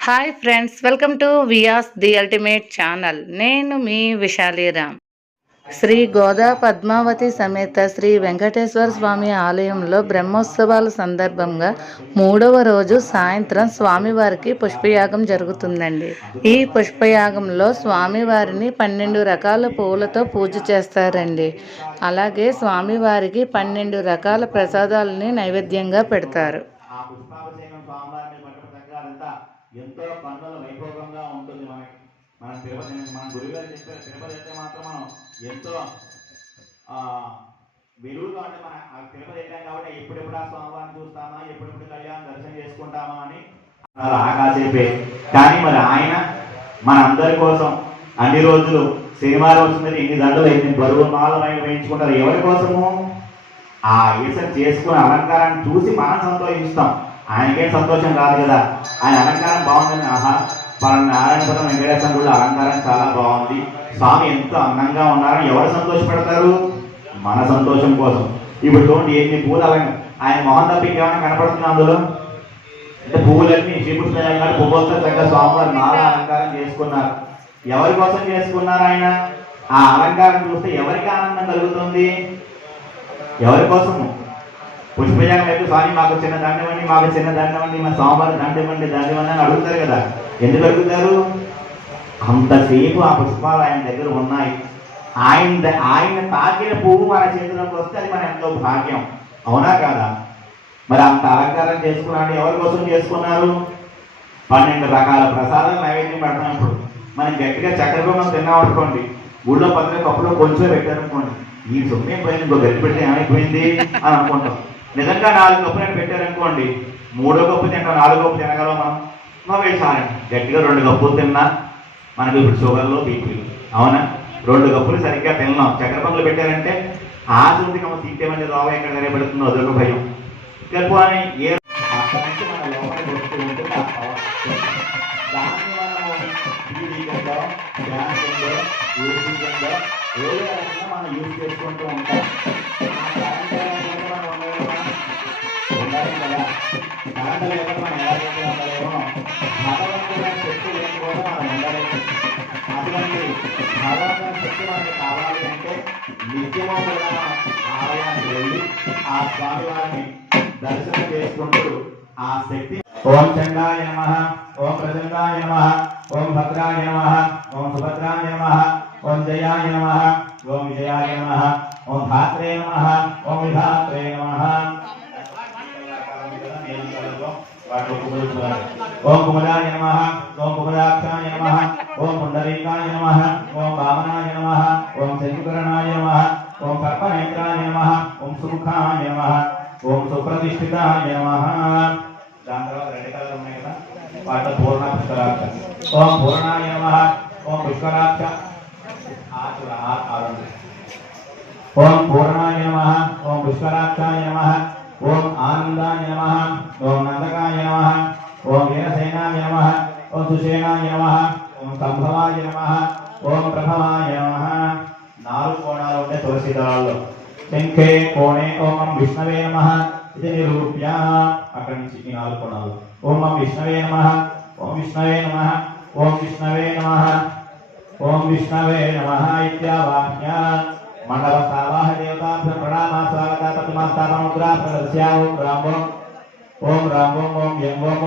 Hi friends welcome to Vyas the ultimate channel నేను మీ విశాలీరామ్ శ్రీ గోదా పద్మావతి సమేత శ్రీ వెంకటేశ్వర స్వామి ఆలయంలో బ్రహ్మోత్సవాల సందర్భంగా మూడవ రోజు సాయంత్రం స్వామివారికి పుష్పయాగం జరుగుతుందండి. ఈ పుష్పయాగంలో స్వామివారిని పన్నెండు రకాల పూలతో పూజ చేస్తారండి. అలాగే స్వామివారికి పన్నెండు రకాల ప్రసాదాలని నైవేద్యంగా పెడతారు ఆ పుష్పాభిషేకం స్వామివారిని పట్టడం దగ్గర అదంతా ఎంతో వైభోగంగా ఉంటుంది మనకి మనం తిరుపతి మన గురుగారు చెప్పారు తిరుపతి అయితే మాత్రం మనం ఎంతో ఆ విలువగా మన తిరుపతి వెళ్ళాం కాబట్టి ఎప్పుడెప్పుడు ఆ స్వామివారిని చూస్తామా ఎప్పుడెప్పుడు కళ్యాణం దర్శనం చేసుకుంటామా అని అలా ఆకాశేపే కానీ మరి ఆయన మన అందరి కోసం అన్ని రోజులు శనివారం వచ్చిందని ఇన్ని దండలు ఎన్ని బరువు మాలలు ఆయన వేయించుకుంటారు. ఎవరి కోసము? ఆ ఈసం చేసుకునే అలంకారాన్ని చూసి మనం సంతోషిస్తాం. ఆయనకేం సంతోషం రాదు కదా? ఆయన అలంకారం బాగుందని ఆహా. మన నారాయణపురం వెంకటేశ్వర గుడి అలంకారం చాలా బాగుంది. స్వామి ఎంతో అందంగా ఉన్నారని ఎవరు సంతోషపడతారు? మన సంతోషం కోసం. ఇప్పుడు చూడండి ఎన్ని పూలు అలంకారం ఆయన మొహం తప్ప ఇంకేమైనా కనపడుతుంది అందులో? అంటే పువ్వులన్నీ శ్రీకృష్ణ గారు పువ్వులతో చక్కగా స్వామివారి నారా అలంకారం చేసుకున్నారు. ఎవరి కోసం చేసుకున్నారు ఆయన? ఆ అలంకారం చూస్తే ఎవరికి ఆనందం కలుగుతుంది? ఎవరి కోసము? పుష్పయాగం అయితే స్వామి మాకు చిన్న దండం మాకు చిన్న దండం ఇవ్వండి మా స్వామివారి దండం ఇవ్వండి దండం అని అడుగుతారు కదా. ఎందుకు అడుగుతారు? అంతసేపు ఆ పుష్పాలు ఆయన దగ్గర ఉన్నాయి. ఆయన ఆయన తాకిన పువ్వు మన చేతిలోకి వస్తే అది మన ఎంతో భాగ్యం. అవునా కాదా? మరి అంత అలంకారం చేసుకున్నాడు. ఎవరి కోసం చేసుకున్నారు? పన్నెండు రకాల ప్రసాదాలు నైవేద్యం పెడతాం ఇప్పుడు మనం గట్టిగా చక్కెర బొమ్మలు తిన్నాం అనుకోండి. ఊళ్ళో పక్కన కప్పులో కొంచెం పెట్టారనుకోండి. ఈ సొమ్మే పోయింది ఇంకో గట్టి పెడితే ఏమైపోయింది? అని అనుకుంటాం. నిజంగా నాలుగు కప్పులు పెట్టారనుకోండి మూడో కప్పు తింటాం నాలుగో కప్పు తినగలం మనం. మరి చాలు గట్టిగా రెండు కప్పులు తిన్నా మనకు ఇప్పుడు షుగర్లో బీపీలు అవునా? రెండు కప్పులు సరిగ్గా తిన్నాం. చక్కెర పొంగలు పెట్టారంటే ఆ ఉంది మనం తింటేమంటే రోగం ఎక్కడ నిలబెడుతుందో అదొక భయం. కలుపు అని ఏ అక్కడి నుంచి మన లోపలికి వస్తూ ఉంటుంది ఆ పవర్. దాన్ని మనం యూజ్ చేసుకుంటూ ఉంటాం. కరెంట్ లేకపోతే మనం ఉండలేమో భగవంతుని శక్తి లేకపోతే మనం ఉండలేము అటువంటి భగవంతుని శక్తి మనకి కావాలి అంటే నిత్యము కూడా మనం ఆలయానికి వెళ్ళి ఆ స్వామివారిని దర్శనం చేసుకుంటూ ఆ శక్తి ఓం చండాయ నమ ఓం ప్రజంగాయ నమ ఓం భద్రాయ నమ ఓం సుభద్రాయ నమ ఓం జయాయ నమ ఓం విజయాయ నమ ఓం భాత్రే నమ ఓం విధాత్రే నమ. ఓం కుమలాయ నమ ఓం కుమలాక్షాయ నమ ఓం పుండరీకాయ నమ ఓం వామనాయ నమ ఓం శంకరణాయ నమ ఓం సర్పనేత్రాయ నమ ఓం సుముఖాయ నమ ఓం సుప్రతిష్ఠితాయ నమ దాని తర్వాత రెండు కలర్ ఉన్నాయి కదా వాటిలో పూర్ణ పుష్కరాక్ష ఓం పూర్ణాయ నమ ఓం పుష్కరాక్ష ఆచుర ఆరు ఓం పూర్ణాయ నమ ఓం పుష్కరాక్షాయ నమ ఓం ఆనందాయ నమ ఓం నందకాయ నమ ఓం వీరసేనాయ నమ ఓం సుషేనాయ నమ ఓం సంభవాయ నమ ఓం ప్రభవాయ నమ. నాలుగు కోణాలు ఉండే తులసి దళాల్లో. శంఖే కోణే ఓం విష్ణవే నమ ఇది నిరూప్య. అక్కడి నుంచి ఈ నాలుగు కోణాలు. ఓం విష్ణవే నమ ఓం విష్ణవే నమ ఓం విష్ణవే నమ. ఓం విష్ణవే నమ ఇత్యావాహ్య మండల సావాహ దేవతాభ్య ప్రణామ స్వాగత తత్మాస్తాపముద్రా ప్రదర్శ్య ఓం రామో ఓం రామో ఓం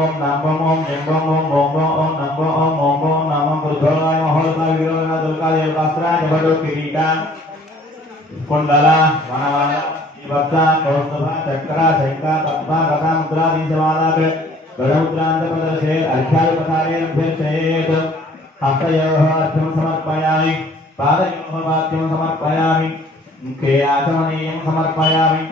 ఓం నామో ఓం యంగో ఓం ఓం ఓం నమో ఓం ఓం ఓం నామం వృద్ధోలాయ మహోదయ విరోధన దుర్గా దేవతాస్త్ర నిబడు కిరీట కుండల వనవన విభక్త కౌస్తుభ చక్ర శంఖ పద్మ కథ ముద్రా బీజమాలాభ్య గణముద్రాంత ప్రదర్శే అర్ఘ్యాయుపకారే అభ్యర్చయేత్ హస్తయోః సమర్పయామి. పాదయోహవాద్యం సమర్పయామి ముఖే సమర్పయామి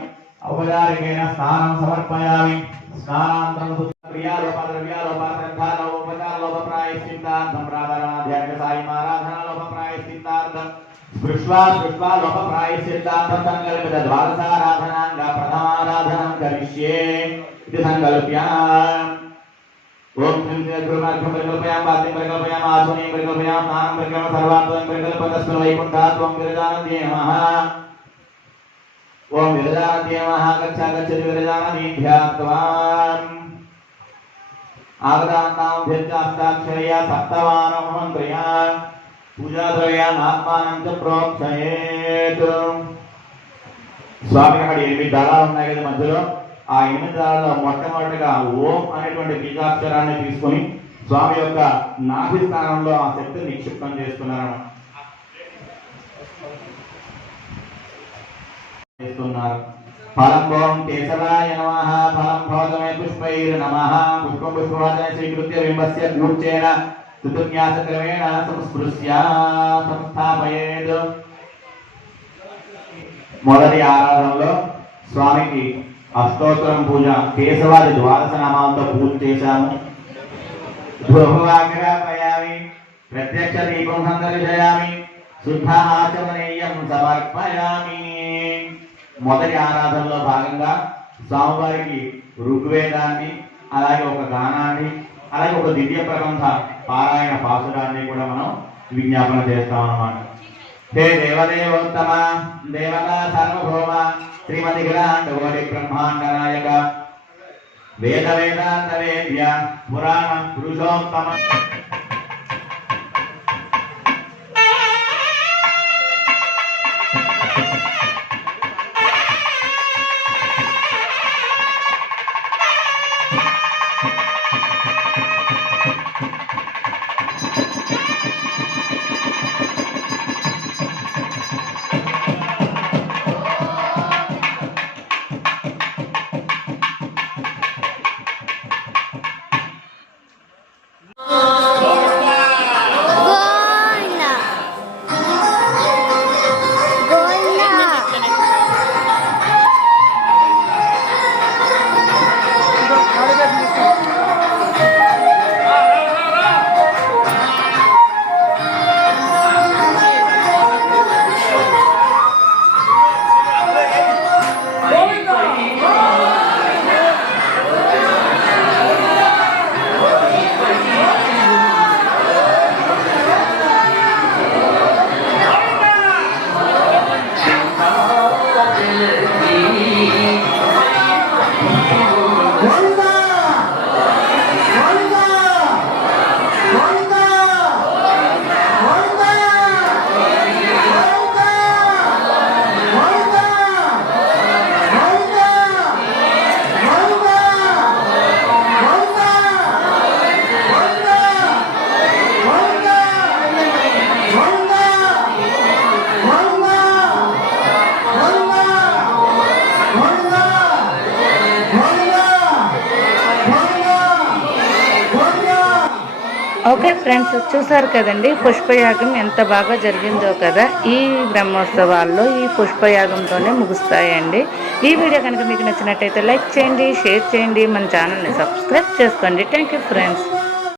ఔపచారికేణ స్నానం సమర్పయామి స్నానాంతరం క్రియాలోపాద్రవ్యాలోపాద్రవ్యాలోపచారలోపప్రాయశ్చిత్తార్థం ప్రాధారణాధ్యాత్మ సాయిమారాధనాలోపప్రాయశ్చిత్తార్థం స్పృష్వా స్పృష్వా లోపప్రాయశ్చిత్తార్థం సంకల్పిత ద్వాదశారాధనాంగ ప్రథమారాధనం కరిష్యే ఇది ఓం పరికల్పయాం వాద్యం పరికల్పయాం ఆసునీం పరికల్పయాం నానం పరికల్ప సర్వాత్వం పరికల్పతస్మిన్ వైకుంఠాత్వం విరజానందే నమః. ఓం విరజానందే నమః. గచ్చ గచ్చతి పూజాద్రవ్యాన్ ఆత్మానం చ ప్రోక్షయేత్. అక్కడ ఎనిమిది దళాలు ఉన్నాయి కదా మధ్యలో. ఆ ఎనిమిది దళాల్లో మొట్టమొదటిగా ఓం అనేటువంటి బీజాక్షరాన్ని తీసుకొని స్వామి యొక్క నాభి స్థానంలో ఆ శక్తిని నిక్షిప్తం చేస్తున్నారు చేస్తున్నారు. ఫలం భోం కేశవాయ నమ ఫలం భోగమే పుష్పైర్ నమ పుష్ప పుష్పవాచన స్వీకృత్య బింబస్య కూర్చేన ఋతున్యాస క్రమేణ సంస్పృశ్య సంస్థాపయేద్ మొదటి ఆరాధనలో స్వామికి అష్టోత్తరం పూజ కేశవాది ద్వాదశ నామాలతో పూజ చేశాము. ధ్రువాగ్రహయామి ప్రత్యక్ష దీపం సందర్శయామి శుద్ధ ఆచమనీయం సమర్పయామి. మొదటి ఆరాధనలో భాగంగా స్వామివారికి ఋగ్వేదాన్ని అలాగే ఒక గానాన్ని అలాగే ఒక దివ్య ప్రబంధ పారాయణ పాసురాన్ని కూడా మనం విజ్ఞాపన చేస్తాం అన్నమాట హే దేవదేవోత్తమ దేవతా సర్వభౌమ శ్రీమతి గ్రాండవోడి బ్రహ్మాండ నాయక వేద వేదాంత వేద్య పురాణ పురుషోత్తమ Gorna. ఓకే ఫ్రెండ్స్ చూసారు కదండి పుష్పయాగం ఎంత బాగా జరిగిందో కదా. ఈ బ్రహ్మోత్సవాల్లో ఈ పుష్పయాగంతోనే ముగుస్తాయండి. ఈ వీడియో కనుక మీకు నచ్చినట్టయితే లైక్ చేయండి షేర్ చేయండి మన ఛానల్ని సబ్స్క్రైబ్ చేసుకోండి. Thank you friends